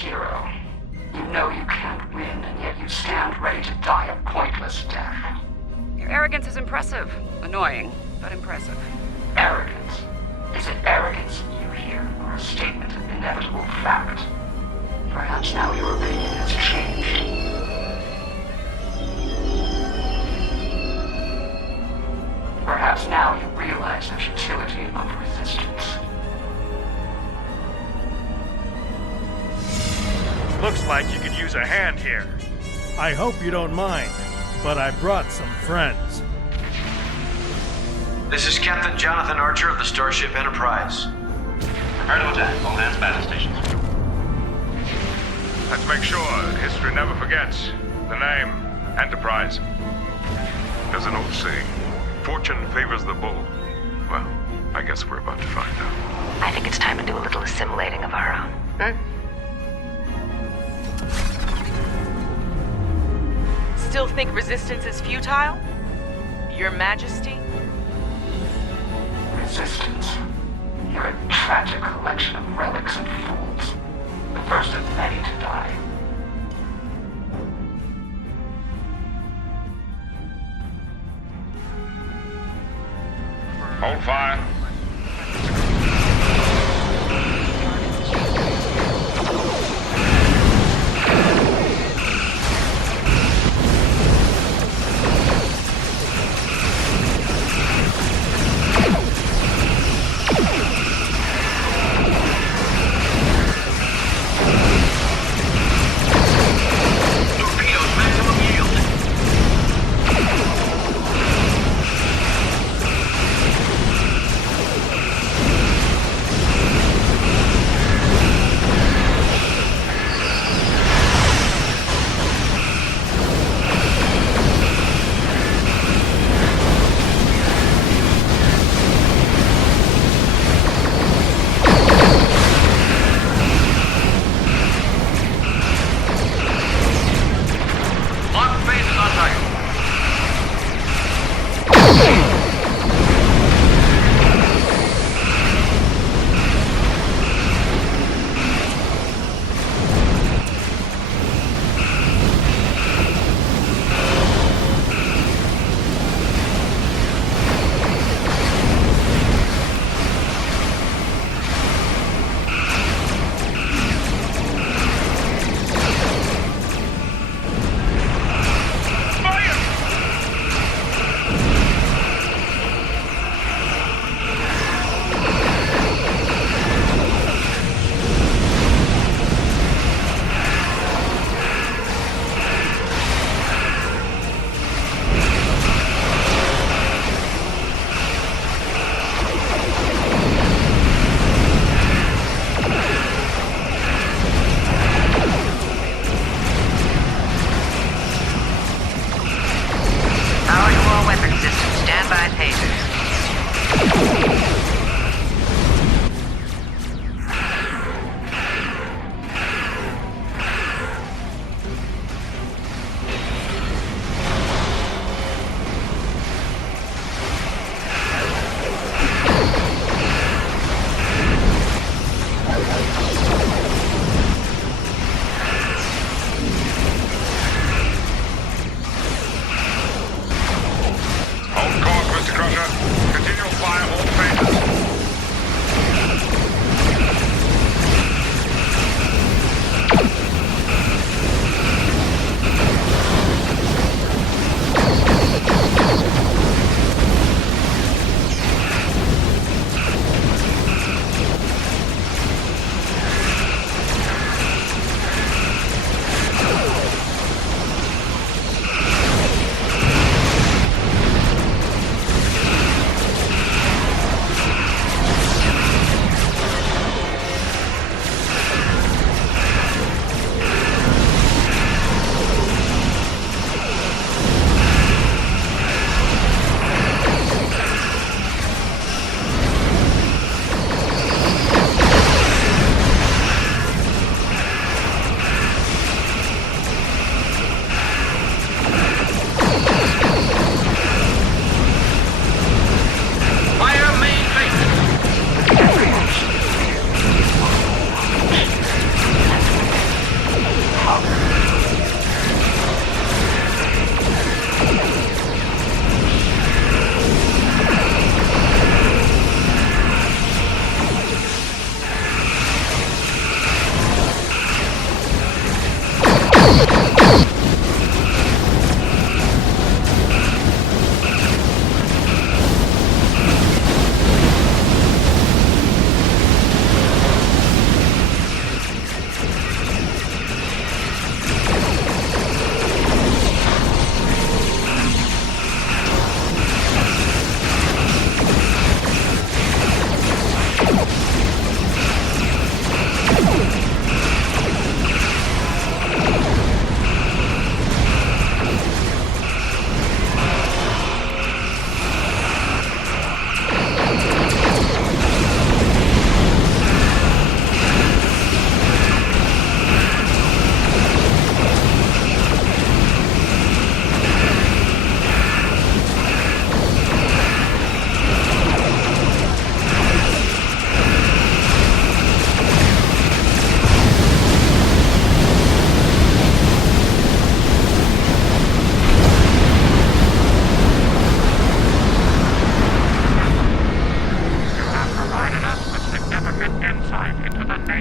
hero. You know you can't win, and yet you stand ready to die a pointless death. Your arrogance is impressive. Annoying, but impressive. Arrogance? Is it arrogance you hear, or a statement of inevitable fact? Perhaps now your opinion has changed. Perhaps now you realize the futility of resistance. Looks like you could use a hand here. I hope you don't mind, but I brought some friends. This is Captain Jonathan Archer of the Starship Enterprise. Prepare to attack. All hands battle stations. Let's make sure history never forgets the name Enterprise. There's an old saying, fortune favors the bold. Well, I guess we're about to find out. I think it's time to do a little assimilating of our own. Still think resistance is futile? Your Majesty? Resistance. You're a tragic collection of relics and fools. The first of many to die. Hold fire.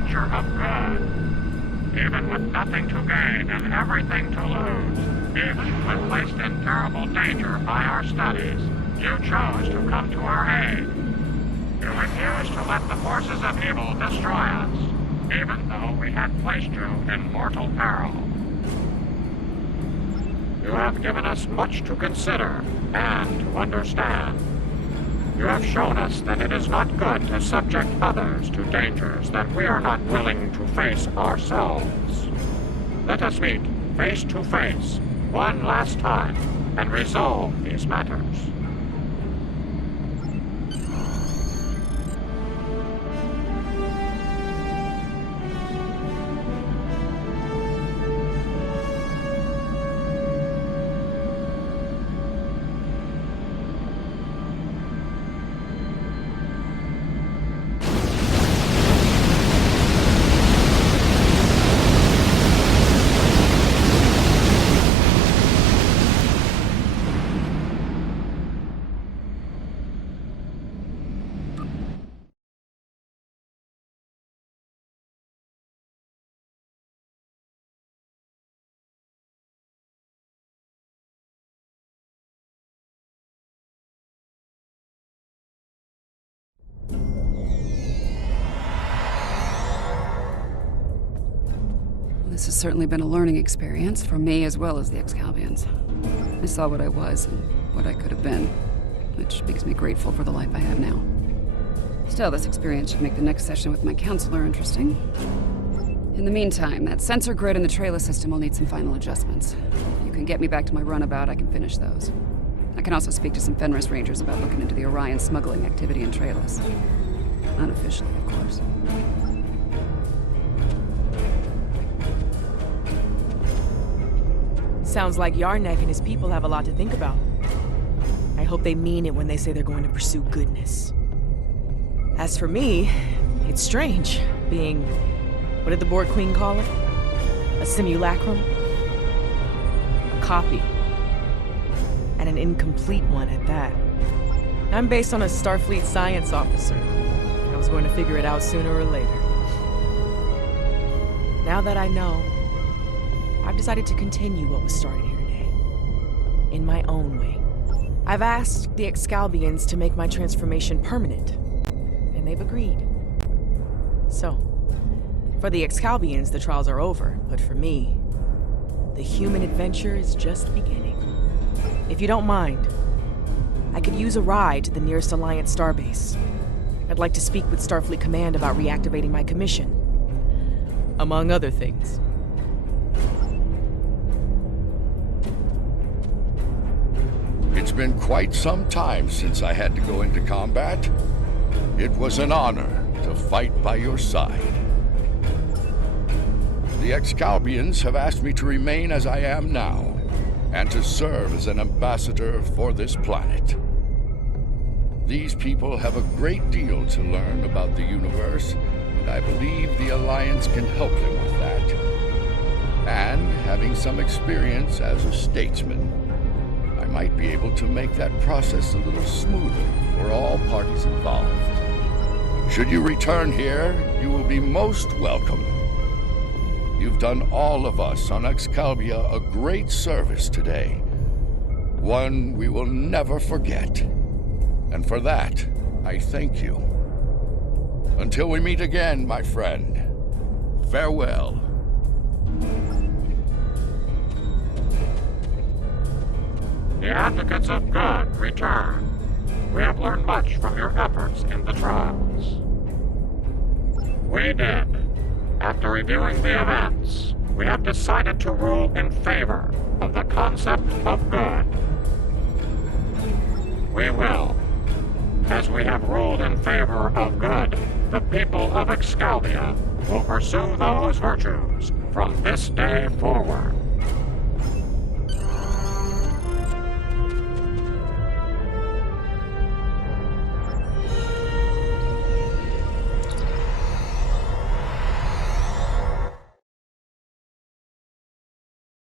nature of good. Even with nothing to gain and everything to lose, even when placed in terrible danger by our studies, you chose to come to our aid. You refused to let the forces of evil destroy us, even though we had placed you in mortal peril. You have given us much to consider and to understand. You have shown us that it is not good to subject others to dangers that we are not willing to face ourselves. Let us meet face to face one last time and resolve these matters. This has certainly been a learning experience for me as well as the Excalbians. I saw what I was and what I could have been, which makes me grateful for the life I have now. Still, this experience should make the next session with my counselor interesting. In the meantime, that sensor grid in the Trayla system will need some final adjustments. If you can get me back to my runabout, I can finish those. I can also speak to some Fenris Rangers about looking into the Orion smuggling activity in Traylas. Unofficially, of course. Sounds like Yarnek and his people have a lot to think about. I hope they mean it when they say they're going to pursue goodness. As for me, it's strange, being... what did the Borg Queen call it? A simulacrum? A copy. And an incomplete one at that. I'm based on a Starfleet science officer. I was going to figure it out sooner or later. Now that I know, I've decided to continue what was started here today. In my own way. I've asked the Excalbians to make my transformation permanent. And they've agreed. So, for the Excalbians, the trials are over. But for me, the human adventure is just beginning. If you don't mind, I could use a ride to the nearest Alliance starbase. I'd like to speak with Starfleet Command about reactivating my commission. Among other things. It's been quite some time since I had to go into combat. It was an honor to fight by your side. The Excalbians have asked me to remain as I am now, and to serve as an ambassador for this planet. These people have a great deal to learn about the universe, and I believe the Alliance can help them with that. And having some experience as a statesman, I might be able to make that process a little smoother for all parties involved. Should you return here, you will be most welcome. You've done all of us on Excalibia a great service today. One we will never forget. And for that, I thank you. Until we meet again, my friend. Farewell. The advocates of good return. We have learned much from your efforts in the trials. We did. After reviewing the events, we have decided to rule in favor of the concept of good. We will. As we have ruled in favor of good, the people of Excalibia will pursue those virtues from this day forward.